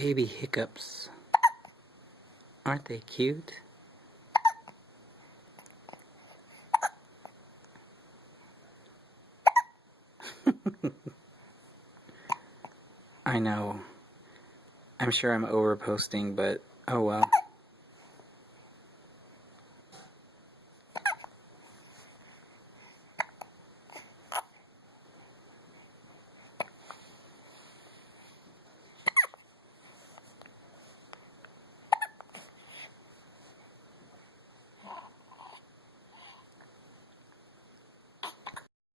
baby hiccups. Aren't they cute? I know. I'm sure I'm overposting, but oh well.